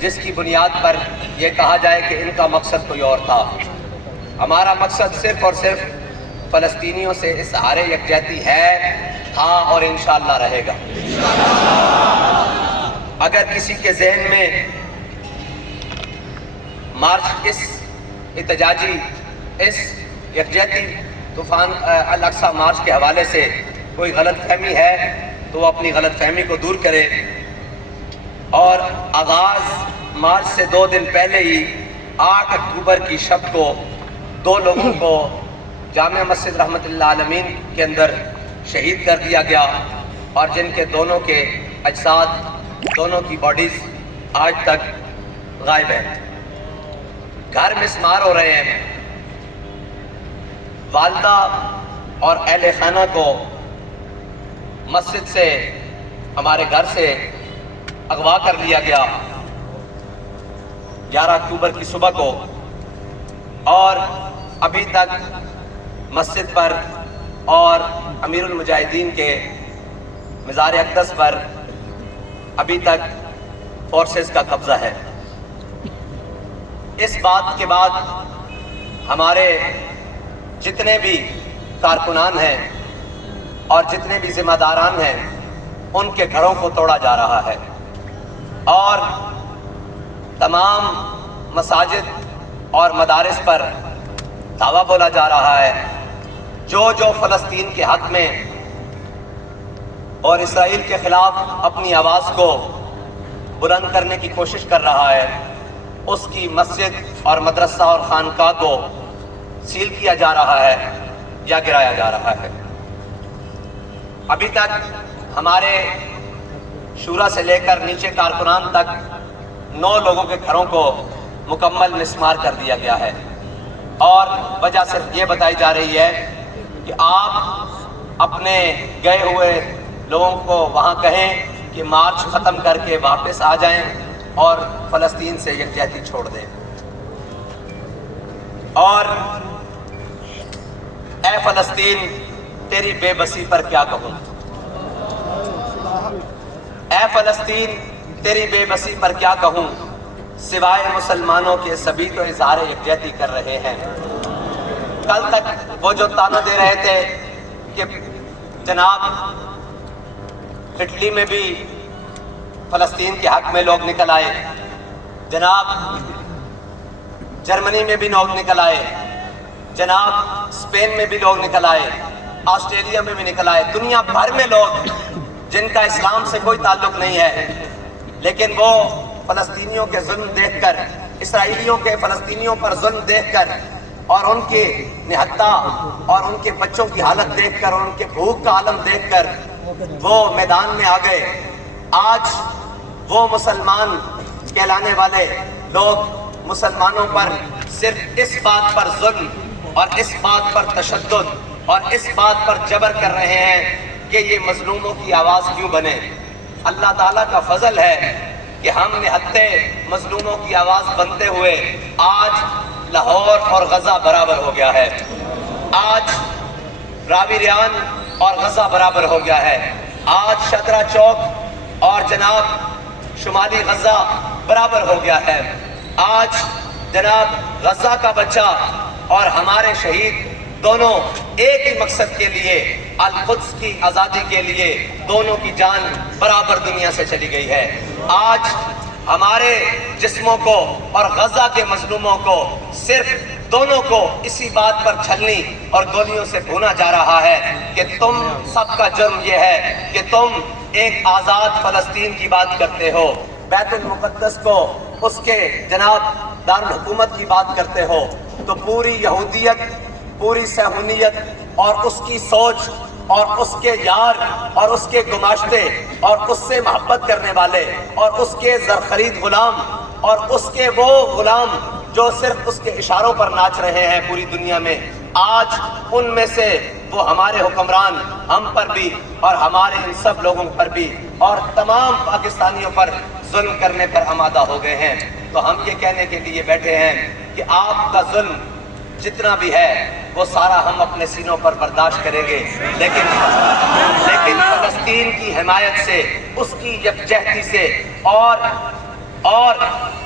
جس کی بنیاد پر یہ کہا جائے کہ ان کا مقصد کوئی اور تھا۔ ہمارا مقصد صرف اور صرف فلسطینیوں سے اظہار یکجہتی ہے، تھا اور انشاءاللہ رہے گا۔ اگر کسی کے ذہن میں مارچ اس احتجاجی اس یکجہتی طوفان الاقصی مارچ کے حوالے سے کوئی غلط فہمی ہے تو وہ اپنی غلط فہمی کو دور کرے، اور آغاز مارچ سے 2 دن پہلے ہی 8 اکتوبر کی شب کو 2 لوگوں کو جامع مسجد رحمت اللہ عالمین کے اندر شہید کر دیا گیا، اور جن کے دونوں کے اجساد، دونوں کی باڈیز آج تک غائب ہیں۔ گھر مسمار ہو رہے ہیں۔ والدہ اور اہل خانہ کو مسجد سے، ہمارے گھر سے اغوا کر لیا گیا 11 اکتوبر کی صبح کو، اور ابھی تک مسجد پر اور امیر المجاہدین کے مزار اقدس پر ابھی تک فورسز کا قبضہ ہے۔ اس بات کے بعد ہمارے جتنے بھی کارکنان ہیں اور جتنے بھی ذمہ داران ہیں ان کے گھروں کو توڑا جا رہا ہے، اور تمام مساجد اور مدارس پر دعویٰ بولا جا رہا ہے۔ جو فلسطین کے حق میں اور اسرائیل کے خلاف اپنی آواز کو بلند کرنے کی کوشش کر رہا ہے، اس کی مسجد اور مدرسہ اور خانقاہ کو سیل کیا جا رہا ہے یا گرایا جا رہا ہے۔ ابھی تک ہمارے شورا سے لے کر نیچے کارکنان تک 9 لوگوں کے گھروں کو مکمل مسمار کر دیا گیا ہے، اور وجہ صرف یہ بتائی جا رہی ہے کہ آپ اپنے گئے ہوئے لوگوں کو وہاں کہیں کہ مارچ ختم کر کے واپس آ جائیں اور فلسطین سے یکجہتی چھوڑ دیں۔ اور اے فلسطین تیری بے بسی پر کیا کہوں، اے فلسطین تیری بے بسی پر کیا کہوں، سوائے مسلمانوں کے سبھی تو اظہار یکجہتی کر رہے ہیں۔ کل تک وہ جو تانا دے رہے تھے کہ جناب اٹلی میں بھی فلسطین کے حق میں لوگ نکل آئے، جناب جرمنی میں بھی لوگ نکل آئے، جناب اسپین میں بھی لوگ نکل آئے، آسٹریلیا میں بھی نکل آئے، دنیا بھر میں لوگ جن کا اسلام سے کوئی تعلق نہیں ہے، لیکن وہ فلسطینیوں کے ظلم دیکھ کر، اسرائیلیوں کے فلسطینیوں پر ظلم دیکھ کر، اور ان کے نہتا اور ان کے بچوں کی حالت دیکھ کر، اور ان کے بھوک کا عالم دیکھ کر وہ میدان میں آ گئے۔ آج وہ مسلمان کہلانے والے لوگ مسلمانوں پر صرف اس بات پر ظلم اور اس بات پر تشدد اور اس بات پر جبر کر رہے ہیں کہ یہ مظلوموں کی آواز کیوں بنے۔ اللہ تعالیٰ کا فضل ہے کہ ہم نہتے مظلوموں کی آواز بنتے ہوئے آج لاہور اور غزہ برابر ہو گیا ہے، آج راوی ریان اور غزہ برابر ہو گیا ہے، آج شترا چوک اور جناب شمالی غزہ برابر ہو گیا ہے، آج جناب غزہ کا بچہ اور ہمارے شہید دونوں ایک ہی مقصد کے لیے، القدس کی آزادی کے لیے دونوں کی جان برابر دنیا سے چلی گئی ہے۔ آج ہمارے جسموں کو اور غزہ کے مظلوموں کو صرف دونوں کو اسی بات پر چھلنی اور گولیوں سے بھونا جا رہا ہے کہ تم سب کا جرم یہ ہے کہ تم ایک آزاد فلسطین کی بات کرتے ہو، بیت المقدس کو اس کے جناب دارالحکومت کی بات کرتے ہو، تو پوری یہودیت، پوری صہیونیت اور اس کی سوچ اور اس کے یار اور اس کے گماشتے اور اس سے محبت کرنے والے اور اس کے زرخرید غلام اور اس کے وہ غلام جو صرف اس کے اشاروں پر ناچ رہے ہیں پوری دنیا میں، آج ان میں سے وہ ہمارے حکمران ہم پر بھی اور ہمارے ان سب لوگوں پر بھی اور تمام پاکستانیوں پر ظلم کرنے پر آمادہ ہو گئے ہیں۔ تو ہم یہ کہنے کے لیے بیٹھے ہیں کہ آپ کا ظلم جتنا بھی ہے وہ سارا ہم اپنے سینوں پر برداشت کریں گے، لیکن فلسطین کی حمایت سے، اس کی یکجہتی سے اور